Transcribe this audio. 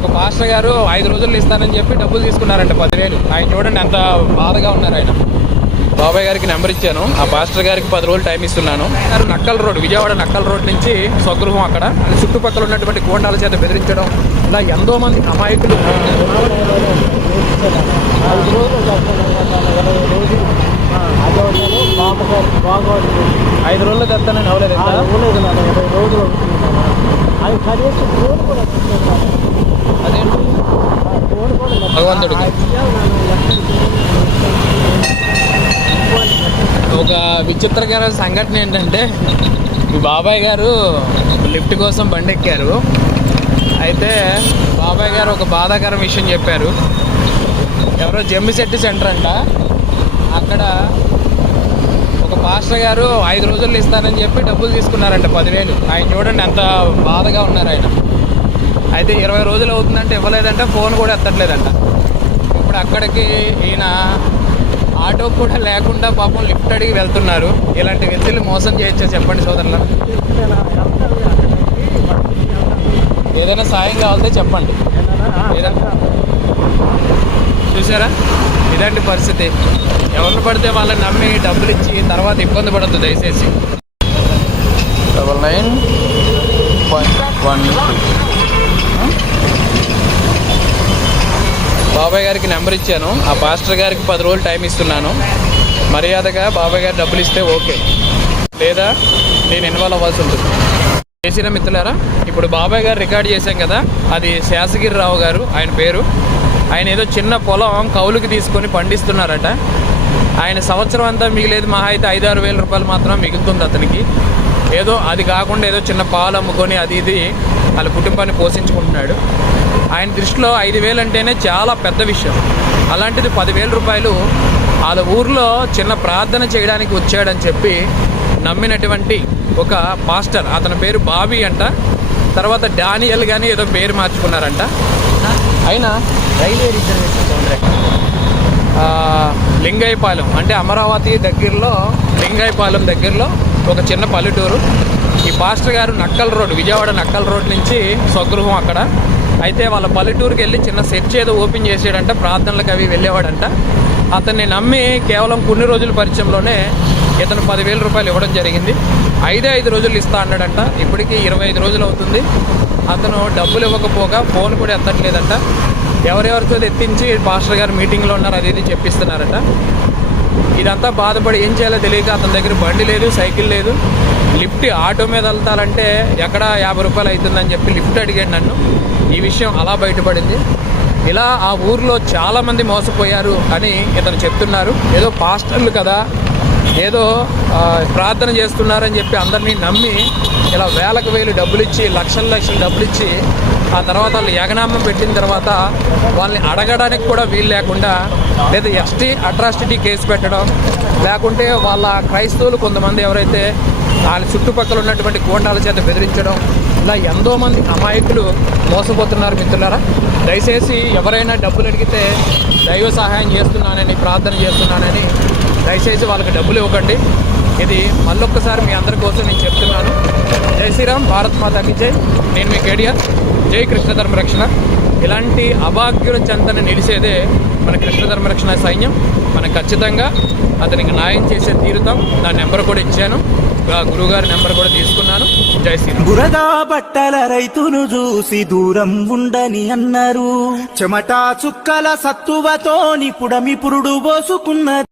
ఒక పాస్టర్ గారు ఐదు రోజులు ఇస్తానని చెప్పి డబ్బులు తీసుకున్నారంట పదివేలు. ఆయన చూడండి ఎంత బాధగా ఉన్నారు ఆయన. బాబాయ్ గారికి నెంబర్ ఇచ్చాను. ఆ పాస్టర్ గారికి పది రోజులు టైం ఇస్తున్నాను. నక్కల్ రోడ్ విజయవాడ నక్కల్ రోడ్ నుంచి స్వగృహం అక్కడ. చుట్టుపక్కల ఉన్నటువంటి గోండాల చేత బెదిరించడం. ఇలా ఎంతో మంది అమాయకులు. ఐదు రోజులు తెస్తానని ఇరవై రోజులు అదే ఉంటాను కూడా బాగోదు ఐదు రోజులు తెస్తానని అవలేదు ఇవ్వలేదు నాన్న ఇరవై రోజులు అవుతుంది నాన్న అది కనీసం ఫోన్ కూడా తెచ్చుకున్నాను అదేంటి ఫోన్ కూడా లేదు. భగవంతుడికి. ఒక విచిత్రకర సంఘటన ఏంటంటే ఈ బాబాయ్ గారు లిఫ్ట్ కోసం బండి ఎక్కారు అయితే బాబాయ్ గారు ఒక బాధాకర విషయం చెప్పారు. ఎవరో జమ్మిశెట్టి సెంటర్ అంట. అక్కడ ఒక పాస్టర్ గారు ఐదు రోజులు ఇస్తానని చెప్పి డబ్బులు తీసుకున్నారంట పదివేలు. ఆయన చూడండి ఎంత బాధగా ఉన్నారు ఆయన. అయితే ఇరవై రోజులు అవుతుందంటే ఇవ్వలేదంట ఫోన్ కూడా ఎత్తట్లేదంట. ఇప్పుడు అక్కడికి ఈయన ఆటో కూడా లేకుండా పాపం లిఫ్ట్ అడిగి వెళ్తున్నారు. ఇలాంటి వ్యక్తులు మోసం చేయొచ్చా చెప్పండి సోదరుల ఏదైనా సాయం కావాలంటే చెప్పండి. చూసారా? ఇలాంటి పరిస్థితి. ఎవరిని పడితే వాళ్ళని నమ్మి డబ్బులు ఇచ్చి తర్వాత ఇబ్బంది పడద్దు దయచేసి. డబల్ నైన్ వన్ బాబాయ్ గారికి నెంబర్ ఇచ్చాను. ఆ పాస్టర్ గారికి పది రోజులు టైం ఇస్తున్నాను. మర్యాదగా బాబాయ్ గారు డబ్బులు ఇస్తే ఓకే. లేదా నేను ఇన్వాల్వ్ అవ్వాల్సి ఉంటుంది. చేసిన మిత్రులారా ఇప్పుడు బాబాయ్ గారు రికార్డ్ చేశాం కదా అది శేషగిరిరావు గారు ఆయన పేరు. ఆయన ఏదో చిన్న పొలం కౌలుకి తీసుకొని పండిస్తున్నారట. ఆయన సంవత్సరం అంతా మిగిలేదు మహా అయితే ఐదు ఆరు వేల రూపాయలు మాత్రం మిగులుతుంది అతనికి. ఏదో అది కాకుండా ఏదో చిన్న పాలు అమ్ముకొని అది ఇది వాళ్ళ కుటుంబాన్ని పోషించుకుంటున్నాడు. ఆయన దృష్టిలో ఐదు వేలు అంటేనే చాలా పెద్ద విషయం. అలాంటిది పదివేల రూపాయలు వాళ్ళ ఊర్లో చిన్న ప్రార్థన చేయడానికి వచ్చాడని చెప్పి నమ్మినటువంటి ఒక పాస్టర్ అతని పేరు బాబీ అంట. తర్వాత డానియల్ కానీ ఏదో పేరు మార్చుకున్నారంట. అయినా రైల్వే రిజర్వేషన్ లింగైపాలెం అంటే అమరావతి దగ్గరలో లింగైపాలెం దగ్గరలో ఒక చిన్న పల్లెటూరు. ఈ pastor garu Nakkal road Vijayawada Nakkal road నుంచి స్వగృహం అక్కడ. అయితే వాళ్ళ పల్లెటూరుకి వెళ్ళి చిన్న చర్చ్ ఏదో ఓపెన్ చేసాడంట ప్రార్థనలకు అవి వెళ్ళేవాడంట. అతన్ని నమ్మి కేవలం కొన్ని రోజుల పరిచయంలోనే ఇతను పదివేల రూపాయలు ఇవ్వడం జరిగింది. ఐదే ఐదు రోజులు ఇస్తా అన్నాడంట. ఇప్పటికీ ఇరవై ఐదు రోజులు అవుతుంది. అతను డబ్బులు ఇవ్వకపోగా ఫోన్ కూడా ఎత్తట్లేదంట. ఎవరెవరితో ఎత్తించి పాస్టర్ గారు మీటింగ్లో ఉన్నారు అది ఇది చెప్పిస్తున్నారట. ఇదంతా బాధపడి ఏం చేయాలో తెలియక అతని దగ్గర బండి లేదు సైకిల్ లేదు. లిఫ్ట్ ఆటో మీద వెళ్తాలంటే ఎక్కడ యాభై రూపాయలు అవుతుందని చెప్పి లిఫ్ట్ అడిగాడు నన్ను. ఈ విషయం అలా బయటపడింది. ఇలా ఆ ఊర్లో చాలామంది మోసపోయారు అని ఇతను చెప్తున్నారు. ఏదో పాస్టర్లు కదా ఏదో ప్రార్థన చేస్తున్నారని చెప్పి అందరినీ నమ్మి ఇలా వేలకు వేలు డబ్బులు ఇచ్చి లక్షల లక్షలు డబ్బులు ఇచ్చి ఆ తర్వాత వాళ్ళు యగనామం పెట్టిన తర్వాత వాళ్ళని అడగడానికి కూడా వీలు లేకుండా లేదా ఎస్టీ అట్రాసిటీ కేసు పెట్టడం లేకుంటే వాళ్ళ క్రైస్తవులు కొంతమంది ఎవరైతే వాళ్ళ చుట్టుపక్కల ఉన్నటువంటి గోండాల చేత బెదిరించడం ఇలా ఎంతో మంది అమాయకులు మోసపోతున్నారు మిత్రులారా. దయచేసి ఎవరైనా డబ్బులు అడిగితే దైవ సహాయం చేస్తున్నానని ప్రార్థన చేస్తున్నానని దయచేసి వాళ్ళకి డబ్బులు ఇవ్వకండి. ఇది మళ్ళొక్కసారి మీ అందరి కోసం నేను చెప్తున్నాను. జై శ్రీరామ్ భారత్ మాతాకి జై. నేను మీ కేడియర్ జై కృష్ణధర్మ రక్షణ. ఇలాంటి అభాగ్యుల చెంతను నిలిచేదే మన కృష్ణధర్మ రక్షణ సైన్యం. మనం ఖచ్చితంగా అతనికి న్యాయం చేసే తీరుతాం. నా నెంబర్ కూడా ఇచ్చాను. గురుగారి నెంబర్ కూడా తీసుకున్నాను. జై శ్రీరామ్. బురదా బట్టల రైతును చూసి దూరం ఉండని అన్నారు. చెమటా చుక్కల సత్తువతో నిపుడమి పురుడు పోసుకున్నారు